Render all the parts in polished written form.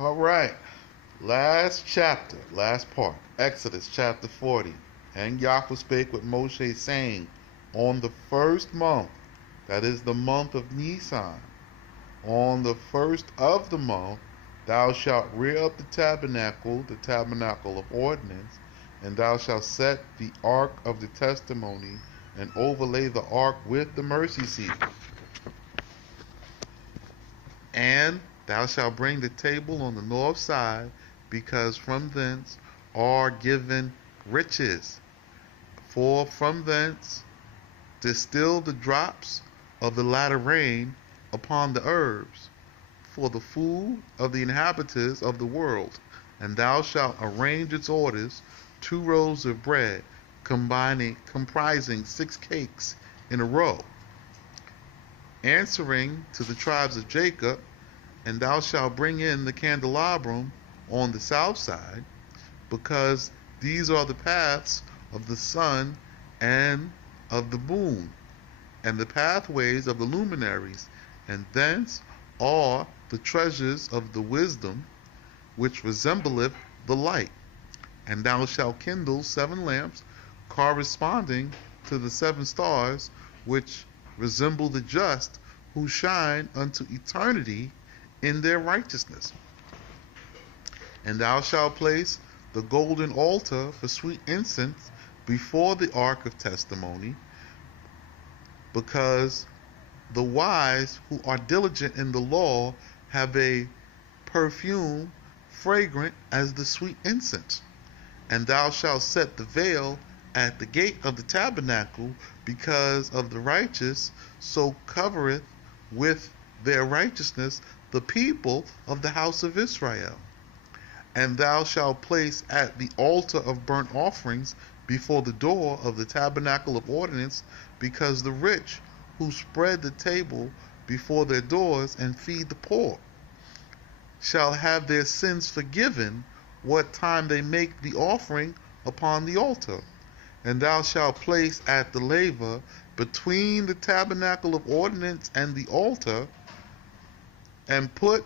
All right. Last chapter, last part. Exodus chapter 40. And Yahweh spake with Moshe, saying, On the first month, that is the month of Nisan, on the first of the month, thou shalt rear up the tabernacle of ordinance, and thou shalt set the ark of the testimony, and overlay the ark with the mercy seat. And thou shalt bring the table on the north side, because from thence are given riches. For from thence distill the drops of the latter rain upon the herbs, for the food of the inhabitants of the world. And thou shalt arrange its orders, 2 rows of bread, comprising 6 cakes in a row, answering to the tribes of Jacob. And thou shalt bring in the candelabrum on the south side, because these are the paths of the sun and of the moon, and the pathways of the luminaries, and thence are the treasures of the wisdom which resembleth the light. And thou shalt kindle 7 lamps corresponding to the 7 stars, which resemble the just, who shine unto eternity in their righteousness. And thou shalt place the golden altar for sweet incense before the ark of testimony, because the wise who are diligent in the law have a perfume fragrant as the sweet incense. And thou shalt set the veil at the gate of the tabernacle, because of the righteous, so covereth with their righteousness the people of the house of Israel. And thou shalt place at the altar of burnt offerings before the door of the tabernacle of ordinance, because the rich who spread the table before their doors and feed the poor shall have their sins forgiven what time they make the offering upon the altar. And thou shalt place at the laver between the tabernacle of ordinance and the altar, and put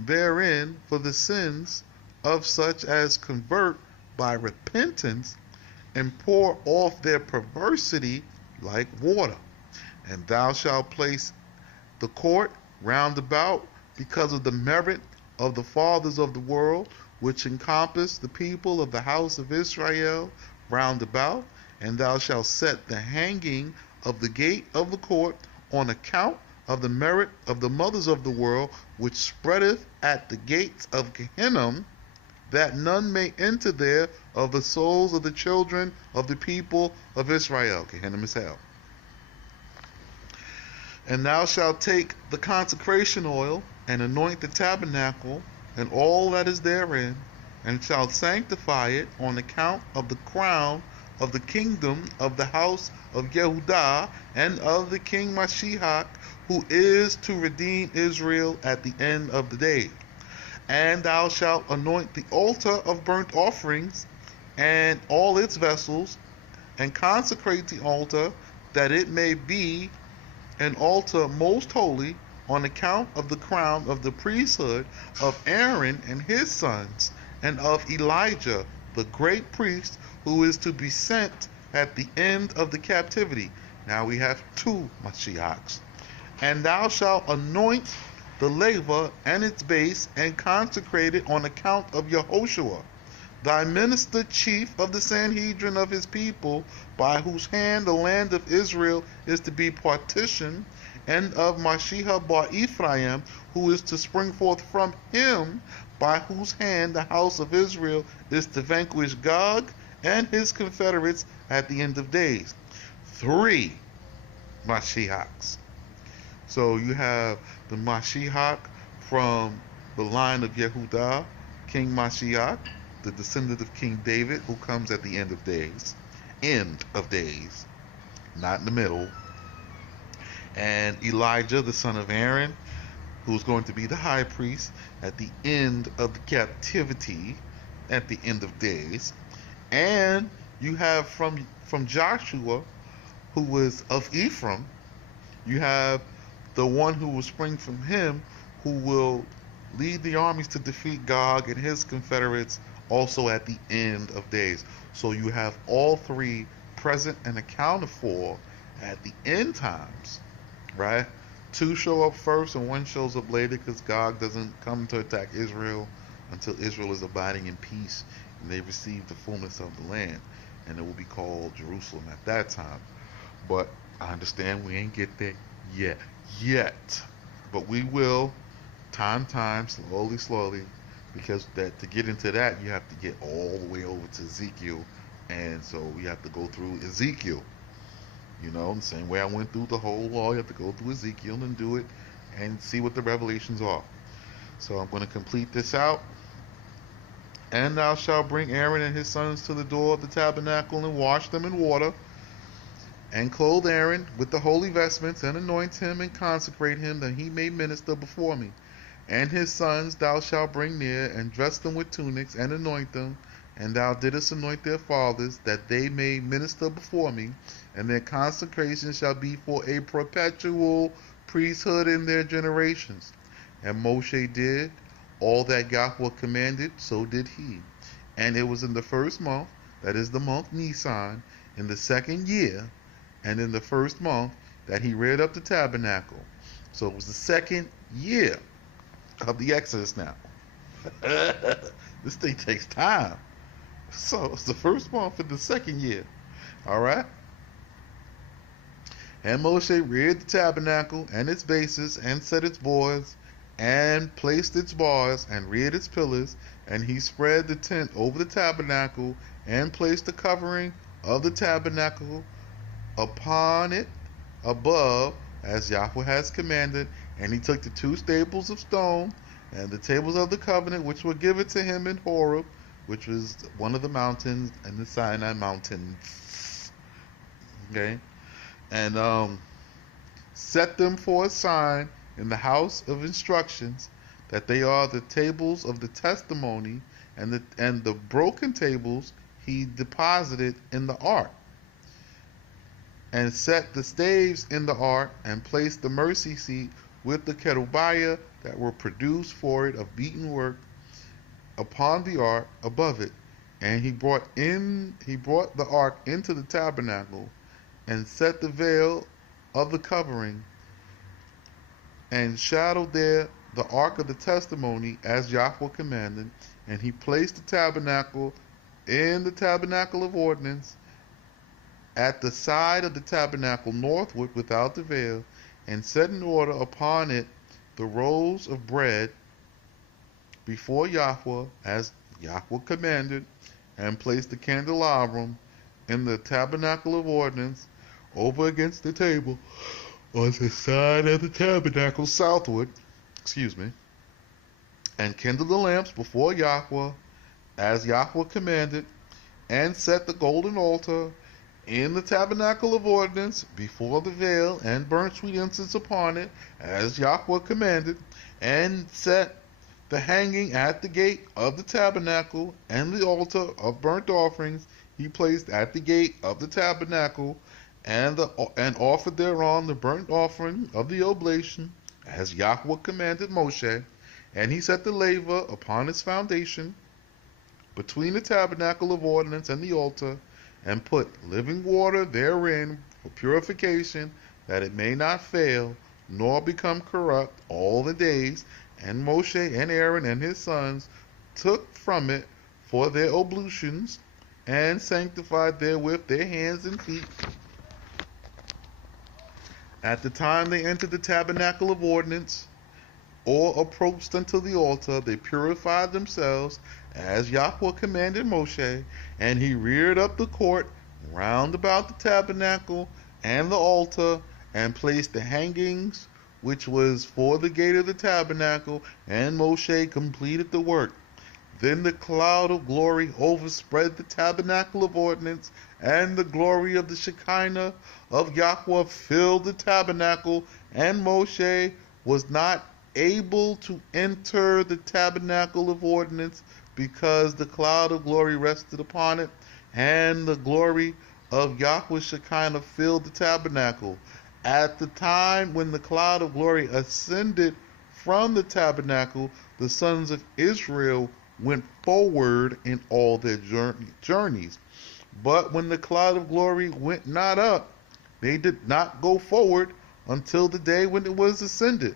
therein for the sins of such as convert by repentance, and pour off their perversity like water. And thou shalt place the court round about, because of the merit of the fathers of the world, which encompass the people of the house of Israel round about. And thou shalt set the hanging of the gate of the court on account of the merit of the mothers of the world, which spreadeth at the gates of Gehenna, that none may enter there of the souls of the children of the people of Israel. Gehenna is hell. And thou shalt take the consecration oil, and anoint the tabernacle, and all that is therein, and shalt sanctify it on account of the crown of the kingdom of the house of Yehudah, and of the king Mashiach, who is to redeem Israel at the end of the day. And thou shalt anoint the altar of burnt offerings, and all its vessels, and consecrate the altar, that it may be an altar most holy, on account of the crown of the priesthood of Aaron and his sons, and of Elijah the great priest, who is to be sent at the end of the captivity. Now we have 2 Mashiachs. And thou shalt anoint the laver and its base, and consecrate it on account of Yehoshua, thy minister chief of the Sanhedrin of his people, by whose hand the land of Israel is to be partitioned, and of Mashiach bar Ephraim, who is to spring forth from him, by whose hand the house of Israel is to vanquish Gog and his confederates at the end of days. 3 Mashiachs. So you have the Mashiach from the line of Yehudah, King Mashiach, the descendant of King David, who comes at the end of days. End of days, not in the middle. And Elijah, the son of Aaron, who's going to be the high priest at the end of the captivity, at the end of days. And you have from Joshua, who was of Ephraim, you have the one who will spring from him, who will lead the armies to defeat Gog and his confederates also at the end of days. So you have all three present and accounted for at the end times, right? Two show up first and one shows up later because Gog doesn't come to attack Israel until Israel is abiding in peace and they receive the fullness of the land. And it will be called Jerusalem at that time. But I understand we ain't get there yet. Yet. But we will, time, slowly, because that to get into that you have to get all the way over to Ezekiel, and so we have to go through Ezekiel. The same way I went through the whole law, you have to go through Ezekiel and do it and see what the revelations are. So I'm going to complete this out. And thou shalt bring Aaron and his sons to the door of the tabernacle and wash them in water, and clothe Aaron with the holy vestments, and anoint him and consecrate him, that he may minister before me. And his sons thou shalt bring near, and dress them with tunics, and anoint them. And thou didst anoint their fathers, that they may minister before me. And their consecration shall be for a perpetual priesthood in their generations. And Moshe did all that Yahweh commanded, so did he. And it was in the first month, that is the month Nisan, in the second year, and in the first month, that he reared up the tabernacle. So it was the second year of the Exodus now. This thing takes time. So it's the first month in the second year. Alright? And Moshe reared the tabernacle and its bases, and set its boards, and placed its bars, and reared its pillars. And he spread the tent over the tabernacle, and placed the covering of the tabernacle upon it above, as Yahweh has commanded. And he took the two staples of stone, and the tables of the covenant, which were given to him in Horeb, which was one of the mountains in the Sinai mountain. Okay? And set them for a sign in the house of instructions, that they are the tables of the testimony, and the broken tables he deposited in the ark. And set the staves in the ark, and placed the mercy seat with the kerubiah that were produced for it of beaten work upon the ark above it. And he brought the ark into the tabernacle, and set the veil of the covering, and shadowed there the ark of the testimony, as Yahweh commanded. And he placed the tabernacle in the tabernacle of ordinance, at the side of the tabernacle northward without the veil, and set in order upon it the rows of bread before Yahweh, as Yahweh commanded, and placed the candelabrum in the tabernacle of ordinance over against the table on the side of the tabernacle southward, and kindled the lamps before Yahweh, as Yahweh commanded, and set the golden altar in the tabernacle of ordinance before the veil, and burnt sweet incense upon it, as Yahweh commanded, and set the hanging at the gate of the tabernacle, and the altar of burnt offerings he placed at the gate of the tabernacle, and offered thereon the burnt offering of the oblation, as Yahweh commanded Moshe. And he set the laver upon its foundation between the tabernacle of ordinance and the altar, and put living water therein for purification, that it may not fail, nor become corrupt all the days. And Moshe and Aaron and his sons took from it for their ablutions, and sanctified therewith their hands and feet. At the time they entered the tabernacle of ordinance, or approached unto the altar, they purified themselves, as Yahweh commanded Moshe. And he reared up the court round about the tabernacle and the altar, and placed the hangings which was for the gate of the tabernacle, and Moshe completed the work. Then the cloud of glory overspread the tabernacle of ordinance, and the glory of the Shekinah of Yahweh filled the tabernacle, and Moshe was not able to enter the tabernacle of ordinance, because the cloud of glory rested upon it, and the glory of Yahweh Shekinah filled the tabernacle. At the time when the cloud of glory ascended from the tabernacle, the sons of Israel went forward in all their journeys. But when the cloud of glory went not up, they did not go forward until the day when it was ascended.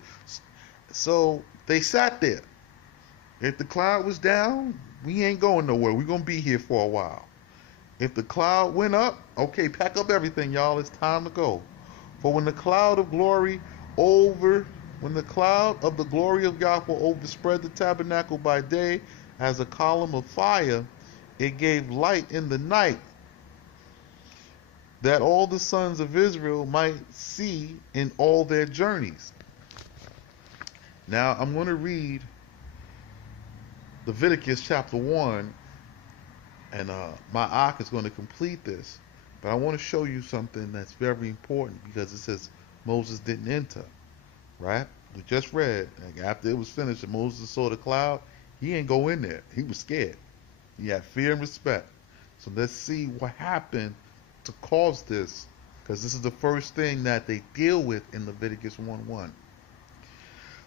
So they sat there. If the cloud was down, we ain't going nowhere. We're going to be here for a while. If the cloud went up, okay, pack up everything, y'all. It's time to go. For when the cloud of glory when the cloud of the glory of Yahweh overspread the tabernacle by day as a column of fire, it gave light in the night, that all the sons of Israel might see in all their journeys. Now I'm going to read Leviticus chapter 1, and my Ak is going to complete this. But I want to show you something that's very important, because it says Moses didn't enter, right? We just read, like, after it was finished and Moses saw the cloud, he ain't go in there. He was scared. He had fear and respect. So let's see what happened to cause this, because this is the first thing that they deal with in Leviticus 1:1.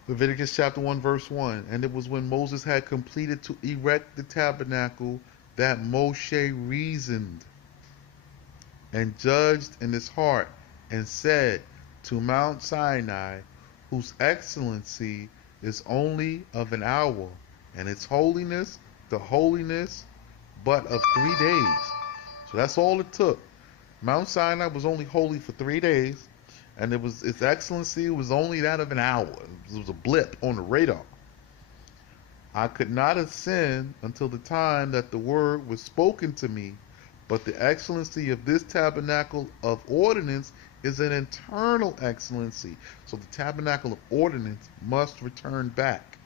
Leviticus chapter 1 verse 1. And it was when Moses had completed to erect the tabernacle that Moshe reasoned and judged in his heart, and said to Mount Sinai, whose excellency is only of an hour, and its holiness, the holiness but of 3 days. So that's all it took. Mount Sinai was only holy for 3 days, and its excellency was only that of an hour. It was a blip on the radar. I could not ascend until the time that the word was spoken to me, but the excellency of this tabernacle of ordinance is an eternal excellency. So the tabernacle of ordinance must return back,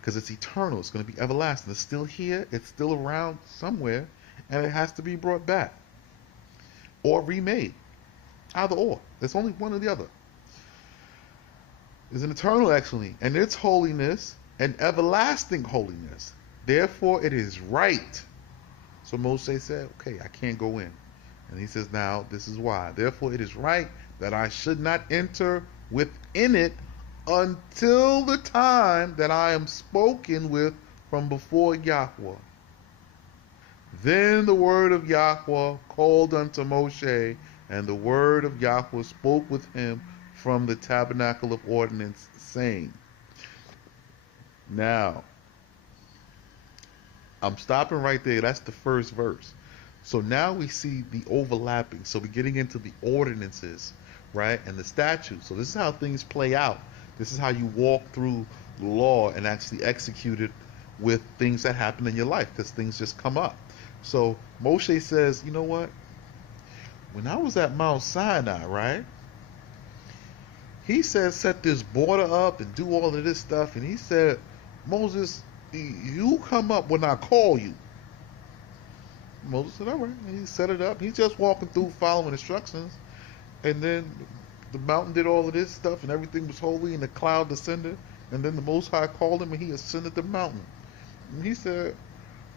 because it's eternal. It's going to be everlasting. It's still here. It's still around somewhere, and it has to be brought back or remade. Either or. There's only one or the other. It's an eternal excellency, and its holiness an everlasting holiness. Therefore it is right. So Moses said, okay, I can't go in. And he says, now this is why. Therefore it is right that I should not enter within it until the time that I am spoken with from before Yahweh. Then the word of Yahweh called unto Moshe, and the word of Yahweh spoke with him from the tabernacle of ordinance, saying. Now, I'm stopping right there. That's the first verse. So now we see the overlapping. So we're getting into the ordinances, right? And the statutes. So this is how things play out. This is how you walk through the law and actually execute it with things that happen in your life, because things just come up. So Moshe says, you know what? When I was at Mount Sinai, right? He said, set this border up and do all of this stuff. And he said, Moses, you come up when I call you. Moses said, all right. And he set it up. He's just walking through following instructions. And then the mountain did all of this stuff, and everything was holy, and the cloud descended. And then the Most High called him, and he ascended the mountain. And he said,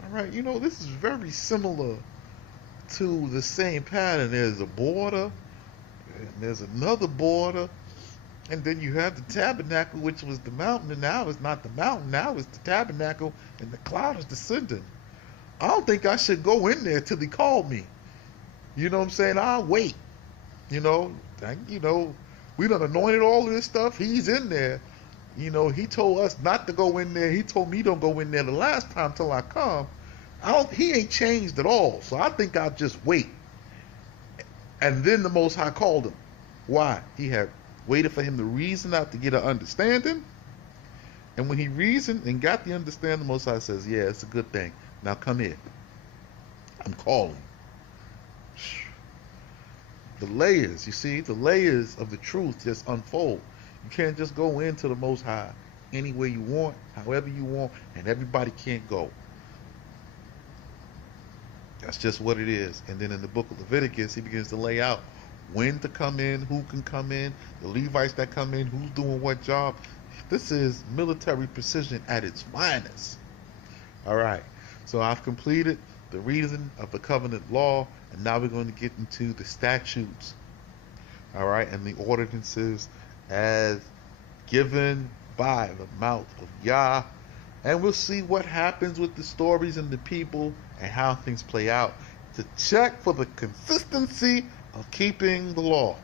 all right, you know, this is very similar to the same pattern. There's a border, and there's another border, and then you have the tabernacle, which was the mountain, and now it's not the mountain, now it's the tabernacle, and the cloud is descending. I don't think I should go in there till he called me. You know what I'm saying? I'll wait. You know, we done anointed all of this stuff. He's in there. You know, he told us not to go in there. He told me don't go in there the last time till I come. He ain't changed at all. So I think I'll just wait. And then the Most High called him. Why? He had waited for him to reason out to get an understanding. And when he reasoned and got the understanding, the Most High says, yeah, it's a good thing. Now come here. I'm calling. The layers, you see, the layers of the truth just unfold. You can't just go into the Most High any way you want, however you want, and everybody can't go. That's just what it is. And then in the book of Leviticus, he begins to lay out when to come in, who can come in, the Levites that come in, who's doing what job. This is military precision at its finest. All right. So I've completed the reason of the covenant law, and now we're going to get into the statutes. All right. And the ordinances as given by the mouth of Yah. And we'll see what happens with the stories and the people and how things play out to check for the consistency of keeping the law.